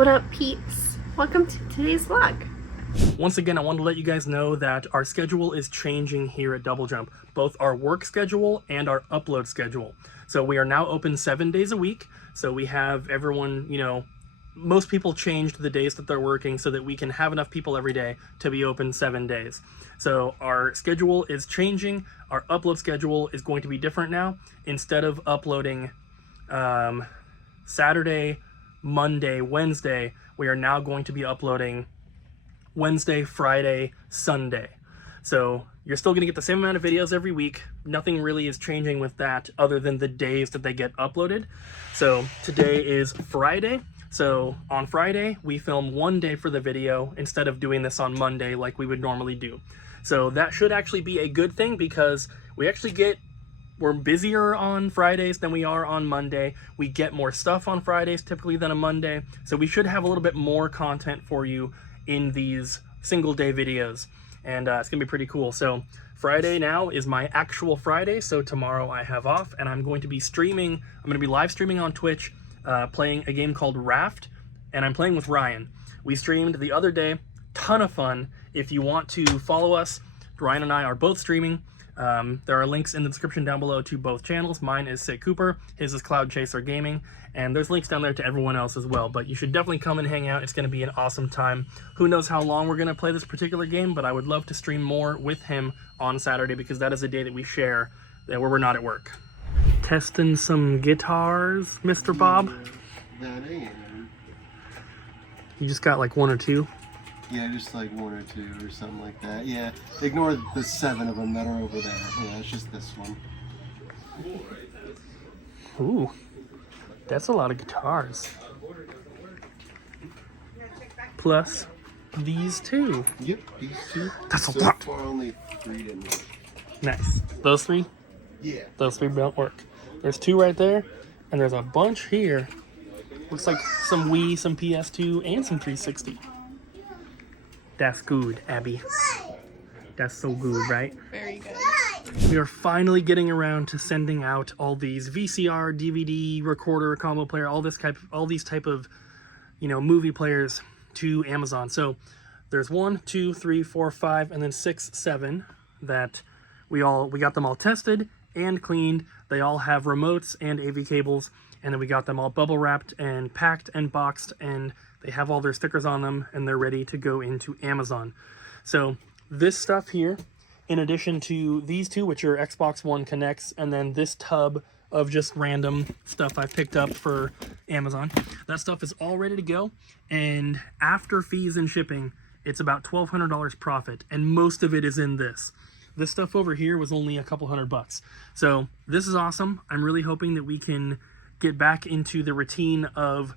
What up, peeps? Welcome to today's vlog. Once again, I wanted to let you guys know that our schedule is changing here at Double Jump, both our work schedule and our upload schedule. So we are now open 7 days a week. So we have everyone, you know, most people changed the days that they're working so that we can have enough people every day to be open 7 days. So our schedule is changing. Our upload schedule is going to be different now. Instead of uploading Saturday, Monday, Wednesday, we are now going to be uploading Wednesday, Friday, Sunday. So you're still going to get the same amount of videos every week. Nothing really is changing with that other than the days that they get uploaded. So today is Friday. So on Friday, we film 1 day for the video instead of doing this on Monday like we would normally do. So that should actually be a good thing because we're busier on Fridays than we are on Monday. We get more stuff on Fridays typically than a Monday. So we should have a little bit more content for you in these single day videos. And it's gonna be pretty cool. So Friday now is my actual Friday. So tomorrow I have off and I'm going to be streaming. I'm gonna be live streaming on Twitch, playing a game called Raft, and I'm playing with Ryan. We streamed the other day, ton of fun. If you want to follow us, Ryan and I are both streaming. There are links in the description down below to both channels. Mine is Sid Cooper, his is Cloud Chaser Gaming, and there's links down there to everyone else as well. But you should definitely come and hang out. It's going to be an awesome time. Who knows how long we're going to play this particular game, but I would love to stream more with him on Saturday because that is a day that we share where we're not at work. Testing some guitars, Mr. Bob? That ain't. You just got like 1 or 2? Yeah, just like 1 or 2 or something like that. Yeah, ignore the 7 of them that are over there. Yeah, it's just this one. Ooh, that's a lot of guitars. Plus these 2. Yep, these 2. That's a so lot. Far, only 3 didn't work. Nice. Those 3? Yeah. Those 3 don't work. There's 2 right there, and there's a bunch here. Looks like some Wii, some PS2, and some 360. That's good, Abby. That's so good, right? Very good. We are finally getting around to sending out all these VCR, DVD, recorder, combo player, all these type of, you know, movie players to Amazon. So there's 1, 2, 3, 4, 5, and then 6, 7 that we got them all tested and cleaned. They all have remotes and AV cables, and then we got them all bubble wrapped and packed and boxed, and they have all their stickers on them and they're ready to go into Amazon. So this stuff here, in addition to these 2, which are Xbox One Connects, and then this tub of just random stuff I picked up for Amazon, that stuff is all ready to go. And after fees and shipping, it's about $1,200 profit, and most of it is in this. This stuff over here was only a couple $100. So this is awesome. I'm really hoping that we can get back into the routine of,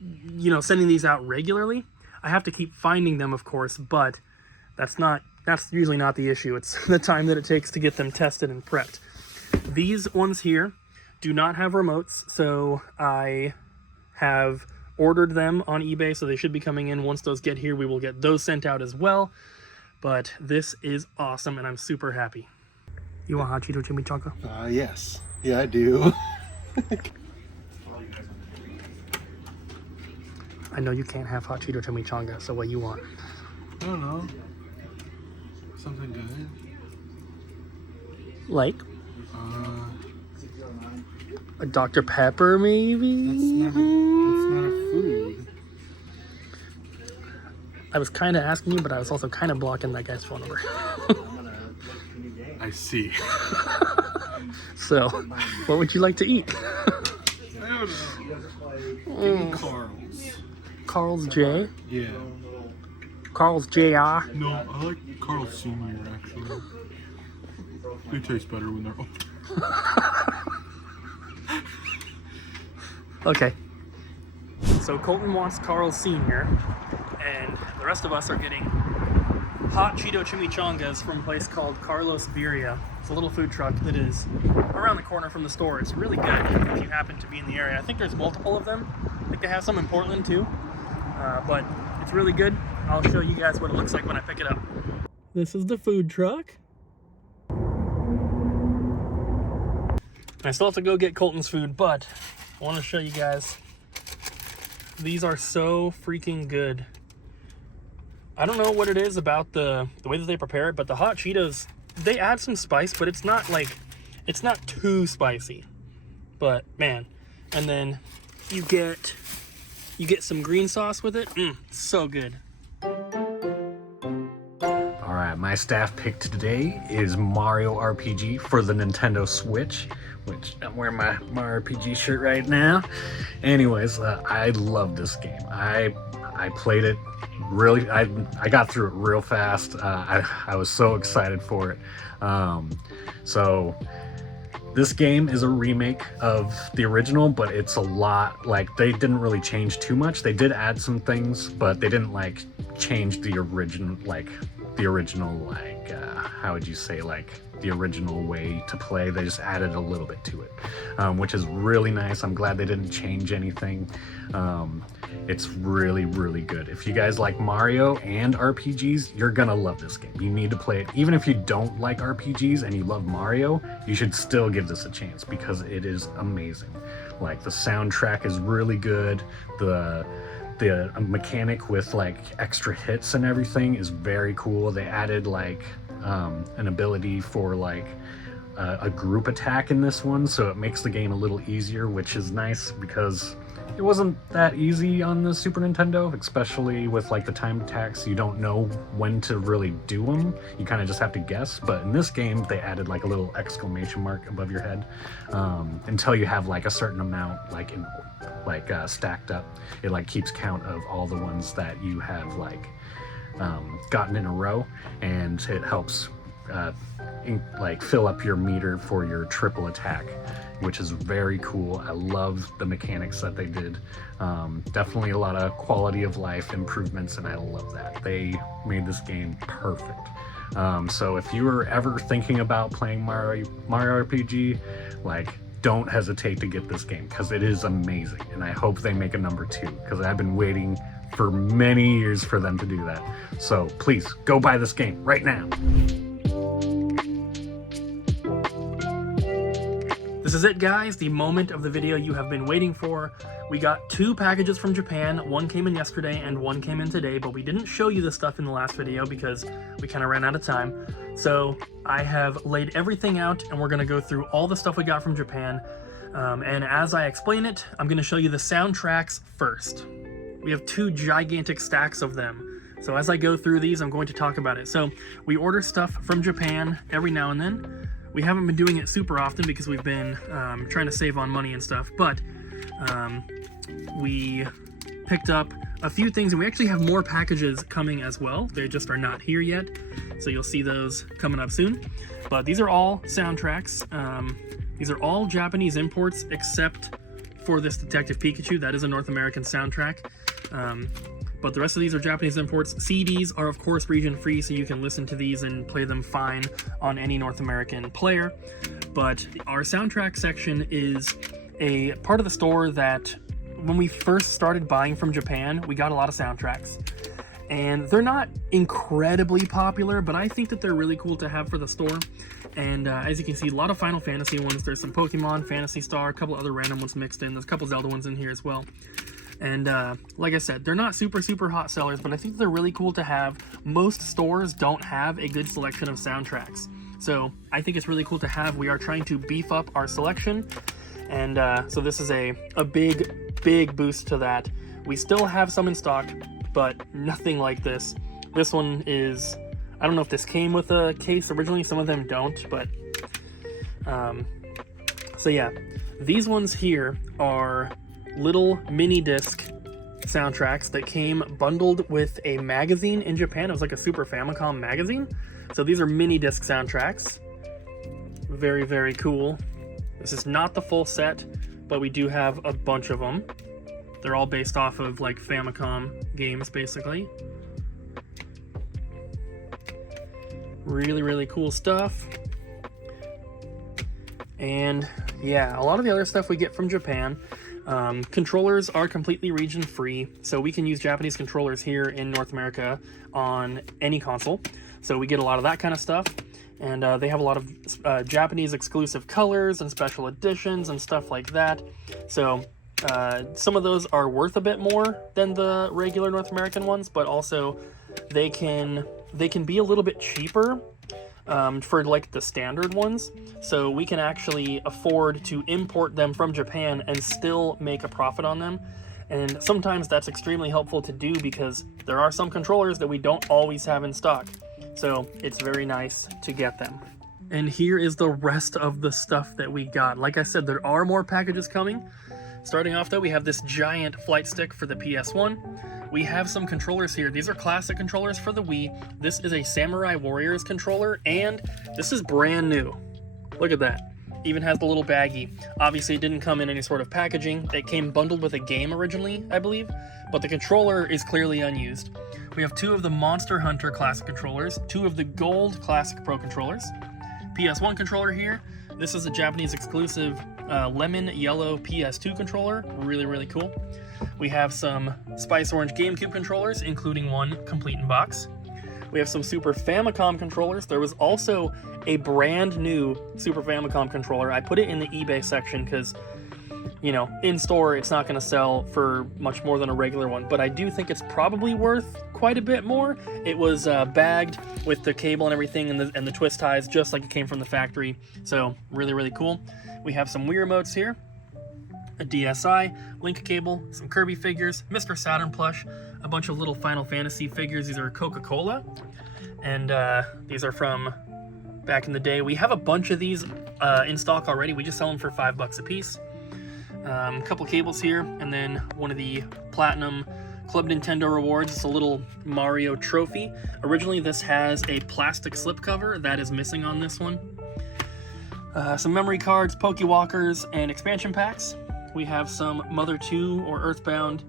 you know, sending these out regularly. I have to keep finding them, of course, but that's usually not the issue. It's the time that it takes to get them tested and prepped. These ones here do not have remotes, so I have ordered them on eBay, so they should be coming in. Once those get here, we will get those sent out as well. But this is awesome, and I'm super happy. You want hot Cheetoh Chimichanga? Yes. Yeah, I do. I know you can't have hot Cheetoh Chimichanga, so what you want? I don't know. Something good. Like? A Dr. Pepper, maybe? That's not a food. I was kind of asking you, but I was also kind of blocking that guy's phone number. I see. So, what would you like to eat? I don't know. Give me Carl's. Carl's J? Yeah. Carl's JR? No, I like Carl's Senior actually. They taste better when they're open. Okay. So Colton wants Carl's Senior, and the rest of us are getting hot Cheetoh Chimichangas from a place called Carlos Birria. It's a little food truck that is around the corner from the store. It's really good if you happen to be in the area. I think there's multiple of them. I think they have some in Portland too. But it's really good. I'll show you guys what it looks like when I pick it up. This is the food truck. I still have to go get Colton's food, but I want to show you guys These are so freaking good. I don't know what it is about the way that they prepare it, but the hot Cheetos, they add some spice, but it's not too spicy. But man, and then you get some green sauce with it. So good. All right, my staff pick today is Mario RPG for the Nintendo Switch, which I'm wearing my RPG shirt right now. Anyways, I love this game. I played it really, I got through it real fast. I was so excited for it. So this game is a remake of the original, but it's a lot, like, they didn't really change too much. They did add some things, but they didn't like change the original, how would you say, like the original way to play. They just added a little bit to it, which is really nice. I'm glad they didn't change anything. It's really, really good. If you guys like Mario and RPGs, you're gonna love this game. You need to play it. Even if you don't like RPGs and you love Mario, you should still give this a chance because it is amazing. Like, the soundtrack is really good. The mechanic with like extra hits and everything is very cool. They added like an ability for like a group attack in this one, so it makes the game a little easier, which is nice because it wasn't that easy on the Super Nintendo, especially with like the timed attacks. You don't know when to really do them. You kind of just have to guess. But in this game, they added like a little exclamation mark above your head until you have like a certain amount stacked up. It like keeps count of all the ones that you have like gotten in a row, and it helps fill up your meter for your triple attack, which is very cool. I love the mechanics that they did. Definitely a lot of quality of life improvements, and I love that. They made this game perfect. So if you were ever thinking about playing Mario RPG, like, don't hesitate to get this game because it is amazing, and I hope they make a number 2 because I've been waiting for many years for them to do that. So please go buy this game right now. This is it, guys, the moment of the video you have been waiting for. We got 2 packages from Japan. One came in yesterday and one came in today, but we didn't show you the stuff in the last video because we kind of ran out of time. So I have laid everything out, and we're going to go through all the stuff we got from Japan. And as I explain it, I'm going to show you the soundtracks first. We have 2 gigantic stacks of them. So as I go through these, I'm going to talk about it. So we order stuff from Japan every now and then. We haven't been doing it super often because we've been trying to save on money and stuff, but we picked up a few things, and we actually have more packages coming as well. They just are not here yet, so you'll see those coming up soon. But these are all soundtracks. These are all Japanese imports except for this Detective Pikachu. That is a North American soundtrack. But the rest of these are Japanese imports. CDs are, of course, region free, so you can listen to these and play them fine on any North American player. But our soundtrack section is a part of the store that when we first started buying from Japan, we got a lot of soundtracks. And they're not incredibly popular, but I think that they're really cool to have for the store. And as you can see, a lot of Final Fantasy ones. There's some Pokemon, Phantasy Star, a couple other random ones mixed in. There's a couple Zelda ones in here as well. And like I said, they're not super hot sellers, but I think they're really cool to have. Most stores don't have a good selection of soundtracks, so I think it's really cool to have. We are trying to beef up our selection, and so this is a big boost to that. We still have some in stock, but nothing like this. This one is, I don't know if this came with a case originally, some of them don't, but so yeah, these ones here are little mini disc soundtracks that came bundled with a magazine in Japan. It was like a Super Famicom magazine. So these are mini disc soundtracks. Very cool. This is not the full set, but we do have a bunch of them. They're all based off of like Famicom games, basically. Really cool stuff. And yeah, a lot of the other stuff we get from Japan. Controllers are completely region free, so we can use Japanese controllers here in North America on any console. So we get a lot of that kind of stuff, and they have a lot of Japanese exclusive colors and special editions and stuff like that. So Some of those are worth a bit more than the regular North American ones, but also they can be a little bit cheaper for like the standard ones. So we can actually afford to import them from Japan and still make a profit on them. And sometimes that's extremely helpful to do because there are some controllers that we don't always have in stock. So it's very nice to get them. And here is the rest of the stuff that we got. Like I said, there are more packages coming. Starting off though, we have this giant flight stick for the PS1. We have some controllers here. These are classic controllers for the Wii. This is a Samurai Warriors controller, and this is brand new. Look at that. Even has the little baggie. Obviously it didn't come in any sort of packaging. It came bundled with a game originally, I believe, but the controller is clearly unused. We have 2 of the Monster Hunter Classic controllers, 2 of the Gold Classic Pro controllers, PS1 controller here. This is a Japanese exclusive lemon yellow PS2 controller, really cool. We have some Spice Orange GameCube controllers, including one complete in box. We have some Super Famicom controllers. There was also a brand new Super Famicom controller. I put it in the eBay section because, you know, in store it's not going to sell for much more than a regular one, but I do think it's probably worth quite a bit more. It was bagged with the cable and everything and the twist ties just like it came from the factory. So really cool. We have some Wii remotes here, a DSi, link cable, some Kirby figures, Mr. Saturn plush, a bunch of little Final Fantasy figures. These are Coca-Cola, and these are from back in the day. We have a bunch of these in stock already. We just sell them for $5 a piece. A couple cables here, and then one of the Platinum Club Nintendo rewards. It's a little Mario trophy. Originally this has a plastic slipcover that is missing on this one. Some memory cards, Pokewalkers, and expansion packs. We have some Mother 2 or Earthbound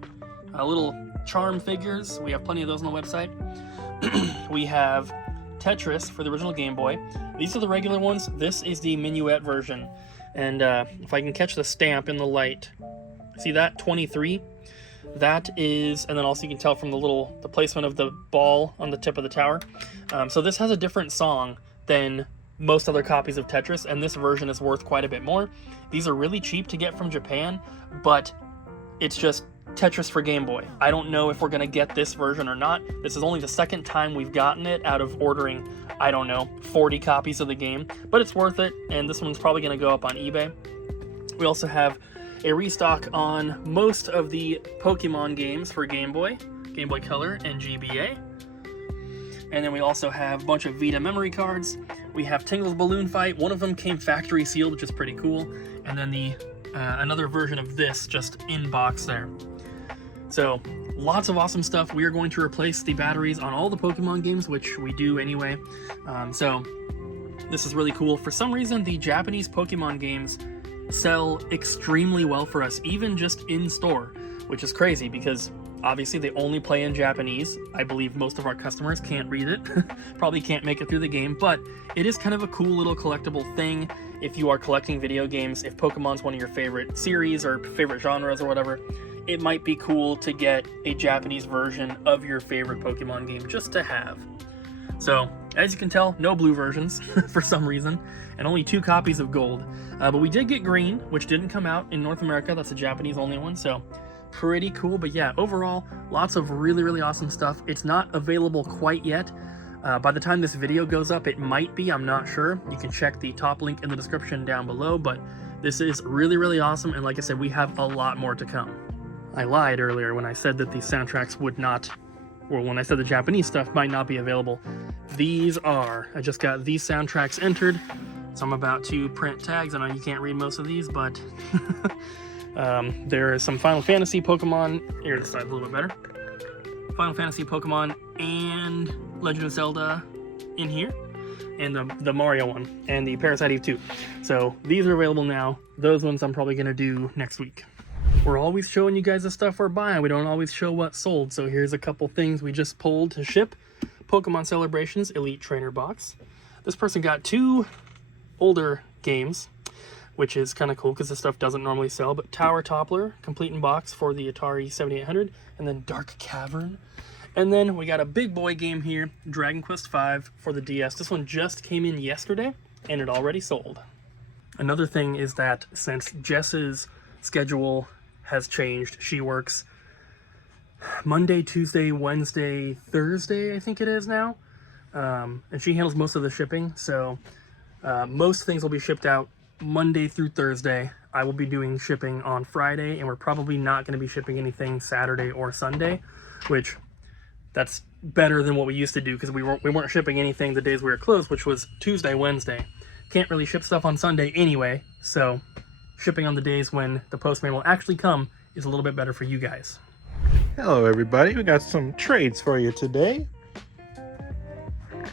little charm figures. We have plenty of those on the website. We have Tetris for the original Game Boy. These are the regular ones. This is the Minuet version. And if I can catch the stamp in the light, see that 23? That is, and then also you can tell from the placement of the ball on the tip of the tower. So this has a different song than most other copies of Tetris, and this version is worth quite a bit more. These are really cheap to get from Japan, but it's just Tetris for Game Boy. I don't know if we're gonna get this version or not. This is only the second time we've gotten it out of ordering, I don't know, 40 copies of the game, but it's worth it, and this one's probably gonna go up on eBay. We also have a restock on most of the Pokemon games for Game Boy Color, and GBA. And then we also have a bunch of Vita memory cards. We have Tingle's Balloon Fight. One of them came factory sealed, which is pretty cool. And then the another version of this just in box there. So lots of awesome stuff. We are going to replace the batteries on all the Pokemon games, which we do anyway. So this is really cool. For some reason, the Japanese Pokemon games sell extremely well for us, even just in store, which is crazy because obviously they only play in Japanese. I believe most of our customers can't read it, probably can't make it through the game, but it is kind of a cool little collectible thing if you are collecting video games. If Pokemon's one of your favorite series or favorite genres or whatever, it might be cool to get a Japanese version of your favorite Pokemon game just to have. So, as you can tell, no blue versions for some reason, and only 2 copies of gold. But we did get green, which didn't come out in North America. That's a Japanese only one, so pretty cool. But yeah, overall, lots of really awesome stuff. It's not available quite yet. By the time this video goes up, it might be, I'm not sure. You can check the top link in the description down below, but this is really awesome, and like I said, we have a lot more to come. I lied earlier when I said that these soundtracks would not, or when I said the Japanese stuff might not be available. These are. I just got these soundtracks entered, so I'm about to print tags. I know you can't read most of these, but there is some Final Fantasy, Pokemon, here this side a little bit better. Final Fantasy, Pokemon, and Legend of Zelda in here, and the Mario one, and the Parasite Eve 2. So these are available now. Those ones I'm probably going to do next week. We're always showing you guys the stuff we're buying. We don't always show what's sold, so here's a couple things we just pulled to ship. Pokemon Celebrations Elite Trainer Box. This person got 2 older games, which is kind of cool because this stuff doesn't normally sell, but Tower Toppler, complete in box for the Atari 7800, and then Dark Cavern. And then we got a big boy game here, Dragon Quest V for the DS. This one just came in yesterday, and it already sold. Another thing is that since Jess's schedule has changed. She works Monday, Tuesday, Wednesday, Thursday, I think it is now. And she handles most of the shipping. So most things will be shipped out Monday through Thursday. I will be doing shipping on Friday, and we're probably not going to be shipping anything Saturday or Sunday, which that's better than what we used to do, because we weren't shipping anything the days we were closed, which was Tuesday, Wednesday. Can't really ship stuff on Sunday anyway, so shipping on the days when the postman will actually come is a little bit better for you guys. Hello everybody, we got some trades for you today.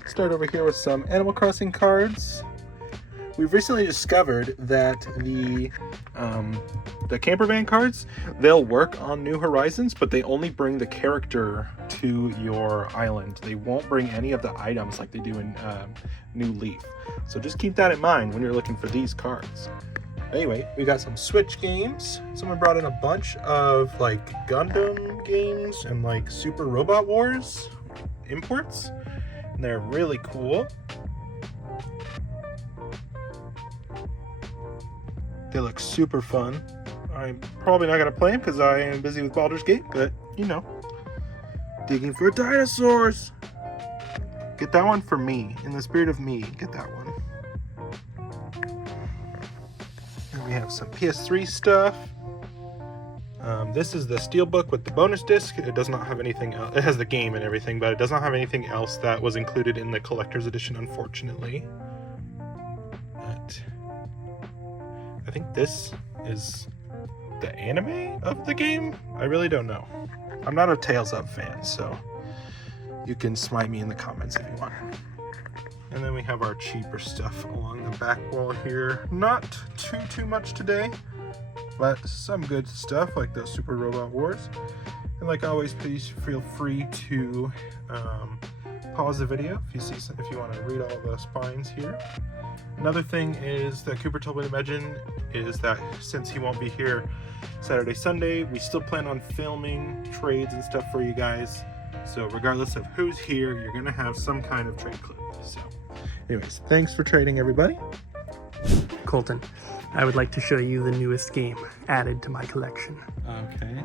Start over here with some Animal Crossing cards. We've recently discovered that the camper van cards, they'll work on New Horizons, but they only bring the character to your island. They won't bring any of the items like they do in New Leaf. So just keep that in mind when you're looking for these cards. Anyway, we got some Switch games. Someone brought in a bunch of like Gundam games and like Super Robot Wars imports, and they're really cool. They look super fun. I'm probably not going to play them because I am busy with Baldur's Gate, but, you know, digging for dinosaurs. Get that one for me. In the spirit of me, get that one. And we have some PS3 stuff. This is the Steelbook with the bonus disc. It does not have anything else. It has the game and everything, but it does not have anything else that was included in the collector's edition, unfortunately. But I think this is the anime of the game? I really don't know. I'm not a Tales of fan, so you can smite me in the comments if you want. And then we have our cheaper stuff along the back wall here. Not too much today, but some good stuff like the Super Robot Wars. And like always, please feel free to pause the video if you want to read all the spines here. Another thing is that Cooper told me to mention is that since he won't be here Saturday, Sunday, we still plan on filming trades and stuff for you guys. So regardless of who's here, you're going to have some kind of trade clip. So anyways, thanks for trading, everybody. Colton, I would like to show you the newest game added to my collection. Okay.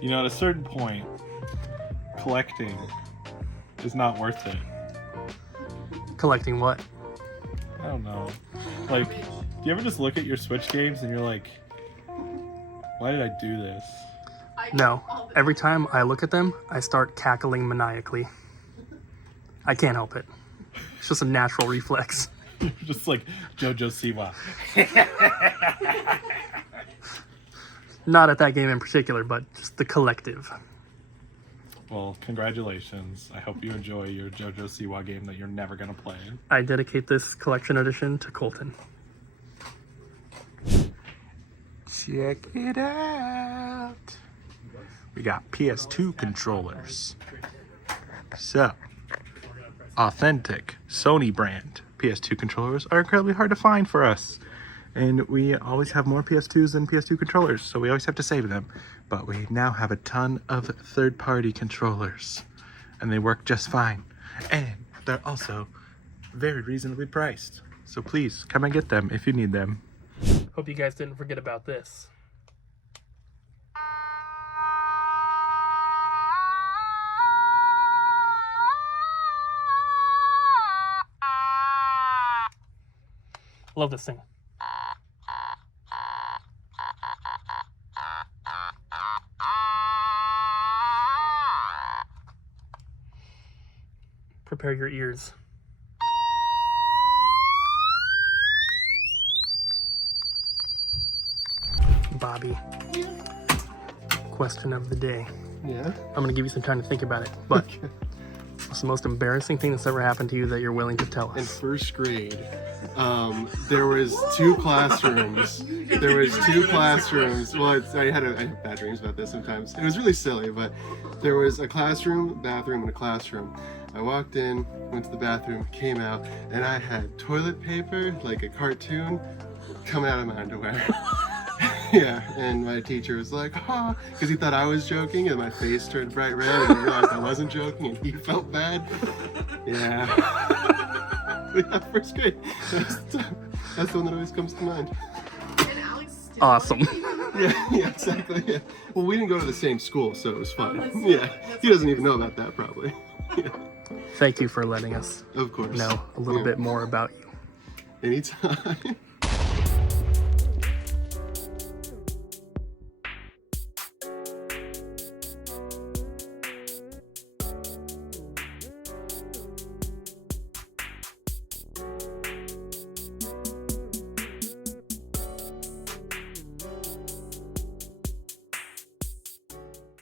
You know, at a certain point, collecting is not worth it. Collecting what? I don't know. Like, do you ever just look at your Switch games and you're like, why did I do this? No. Every time I look at them, I start cackling maniacally. I can't help it. It's just a natural reflex. Just like JoJo Siwa. Not at that game in particular, but just the collective. Well, congratulations. I hope you enjoy your JoJo Siwa game that you're never going to play. I dedicate this collection edition to Colton. Check it out. We got PS2 controllers. So, authentic Sony brand PS2 controllers are incredibly hard to find for us. And we always have more PS2s than PS2 controllers, so we always have to save them. But we now have a ton of third-party controllers, and they work just fine. And they're also very reasonably priced. So please, come and get them if you need them. Hope you guys didn't forget about this. Love this thing. Prepare your ears. Bobby. Question of the day. Yeah. I'm going to give you some time to think about it, but what's the most embarrassing thing that's ever happened to you that you're willing to tell In us? first grade, there was two classrooms. Well, I had bad dreams about this sometimes. It was really silly, but there was a classroom, bathroom, and a classroom. I walked in, went to the bathroom, came out, and I had toilet paper, like a cartoon, coming out of my underwear. Yeah, and my teacher was like, "Ha," because he thought I was joking, and my face turned bright red, and he realized I wasn't joking, and he felt bad. Yeah. Yeah, first grade. That's the one that always comes to mind. Awesome. Yeah, exactly. Yeah. Well, we didn't go to the same school, so it was fun. Yeah, he doesn't even know about that probably. Yeah. Thank you for letting us Of course. know a little bit more about you. Anytime.